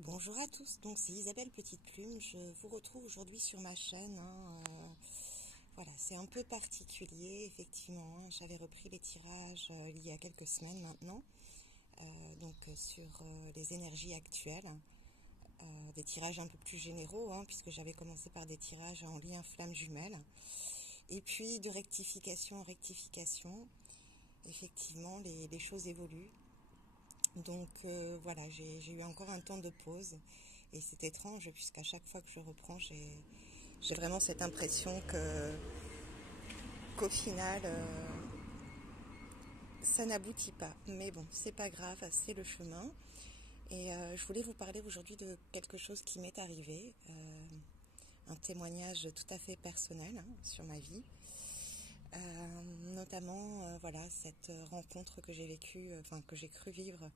Bonjour à tous, donc c'est Isabelle Petite Plume, je vous retrouve aujourd'hui sur ma chaîne. Voilà, c'est un peu particulier, effectivement, j'avais repris les tirages il y a quelques semaines maintenant, sur les énergies actuelles, des tirages un peu plus généraux, puisque j'avais commencé par des tirages en lien flamme jumelle, et puis de rectification en rectification, effectivement, les choses évoluent. Donc voilà, j'ai eu encore un temps de pause et c'est étrange puisqu'à chaque fois que je reprends, j'ai vraiment cette impression qu'au final, ça n'aboutit pas. Mais bon, c'est pas grave, c'est le chemin. Et je voulais vous parler aujourd'hui de quelque chose qui m'est arrivé, un témoignage tout à fait personnel sur ma vie. Notamment, voilà, cette rencontre que j'ai vécue, que j'ai cru vivre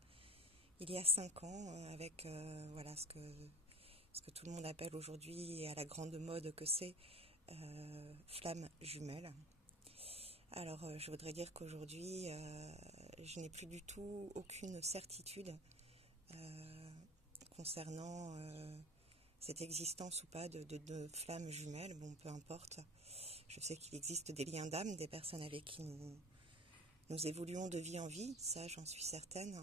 il y a 5 ans, avec voilà ce que tout le monde appelle aujourd'hui, et à la grande mode que c'est, flamme jumelle. Alors je voudrais dire qu'aujourd'hui, je n'ai plus du tout aucune certitude concernant cette existence ou pas de flammes jumelles. Bon, peu importe. Je sais qu'il existe des liens d'âme, des personnes avec qui nous évoluons de vie en vie, ça j'en suis certaine.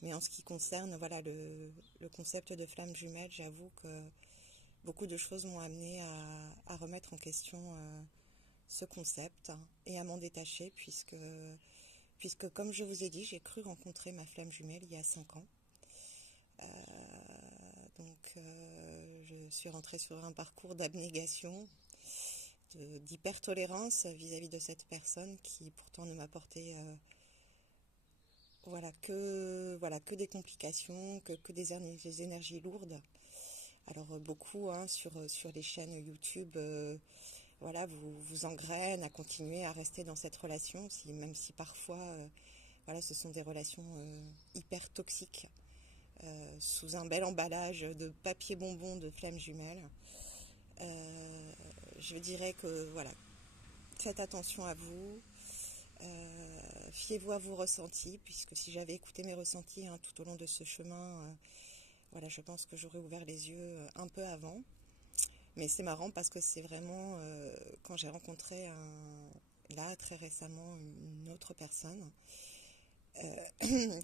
Mais en ce qui concerne voilà, le concept de flamme jumelle, j'avoue que beaucoup de choses m'ont amené à remettre en question ce concept et à m'en détacher puisque, comme je vous ai dit, j'ai cru rencontrer ma flamme jumelle il y a 5 ans. Je suis rentrée sur un parcours d'abnégation, d'hypertolérance vis-à-vis de cette personne qui pourtant ne m'apportait que des complications, que des énergies lourdes. Alors beaucoup sur les chaînes YouTube, vous engraine à continuer à rester dans cette relation, même si parfois ce sont des relations hyper toxiques, sous un bel emballage de papier bonbon de flammes jumelles. Je dirais que voilà, faites attention à vous. Fiez-vous à vos ressentis, puisque si j'avais écouté mes ressentis tout au long de ce chemin, je pense que j'aurais ouvert les yeux un peu avant. Mais c'est marrant parce que c'est vraiment quand j'ai rencontré là très récemment une autre personne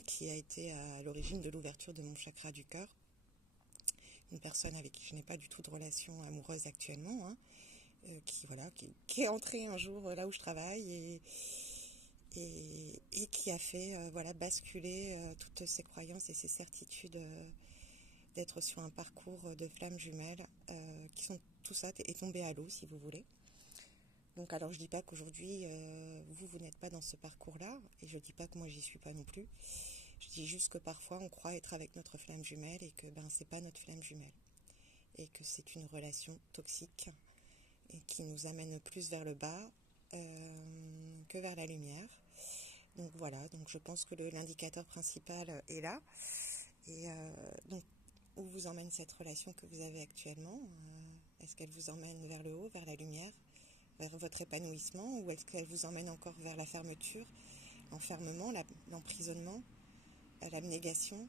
qui a été à l'origine de l'ouverture de mon chakra du cœur, une personne avec qui je n'ai pas du tout de relation amoureuse actuellement, qui est entrée un jour là où je travaille et qui a fait basculer toutes ses croyances et ses certitudes d'être sur un parcours de flammes jumelles qui sont tout ça est tombé à l'eau, si vous voulez. Donc alors je dis pas qu'aujourd'hui vous n'êtes pas dans ce parcours-là, et je dis pas que moi j'y suis pas non plus. Je dis juste que parfois on croit être avec notre flamme jumelle et que c'est pas notre flamme jumelle, et que c'est une relation toxique et qui nous amène plus vers le bas que vers la lumière. Donc voilà, donc je pense que l'indicateur principal est là. Et donc où vous emmène cette relation que vous avez actuellement? Est-ce qu'elle vous emmène vers le haut, vers la lumière, vers votre épanouissement, ou est-ce qu'elle vous emmène encore vers la fermeture, l'enfermement, l'emprisonnement, l'abnégation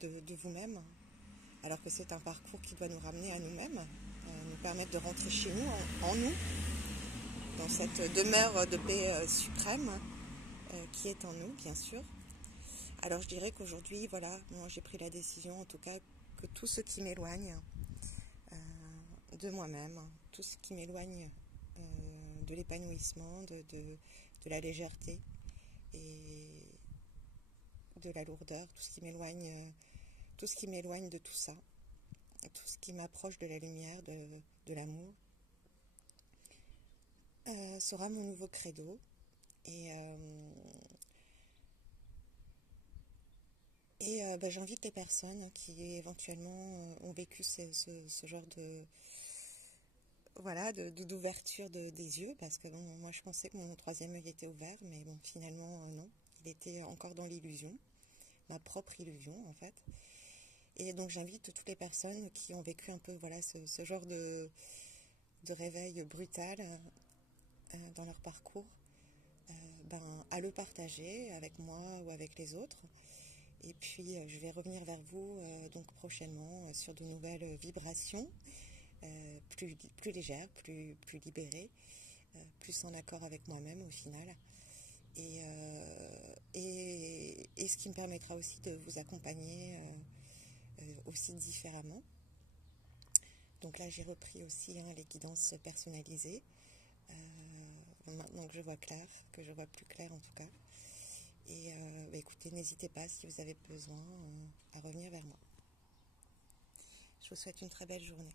de vous-même, alors que c'est un parcours qui doit nous ramener à nous-mêmes, nous permettre de rentrer chez nous, en nous, dans cette demeure de paix suprême qui est en nous, bien sûr. Alors je dirais qu'aujourd'hui, voilà, moi j'ai pris la décision, en tout cas, que tout ce qui m'éloigne de moi-même, tout ce qui m'éloigne de l'épanouissement, de la légèreté et de la lourdeur, tout ce qui m'éloigne de tout ça, tout ce qui m'approche de la lumière, de l'amour, sera mon nouveau credo. J'invite les personnes qui éventuellement ont vécu ce genre d'ouverture des yeux, parce que bon, moi je pensais que mon troisième œil était ouvert, mais bon, finalement non, il était encore dans l'illusion, ma propre illusion en fait. Et donc j'invite toutes les personnes qui ont vécu un peu ce genre de réveil brutal dans leur parcours, à le partager avec moi ou avec les autres, Et puis je vais revenir vers vous donc prochainement sur de nouvelles vibrations plus légères, plus libérées, plus en accord avec moi-même au final. Et ce qui me permettra aussi de vous accompagner aussi différemment. Donc là, j'ai repris aussi les guidances personnalisées. Maintenant que je vois clair, que je vois plus clair en tout cas. Et écoutez, n'hésitez pas si vous avez besoin à revenir vers moi. Je vous souhaite une très belle journée.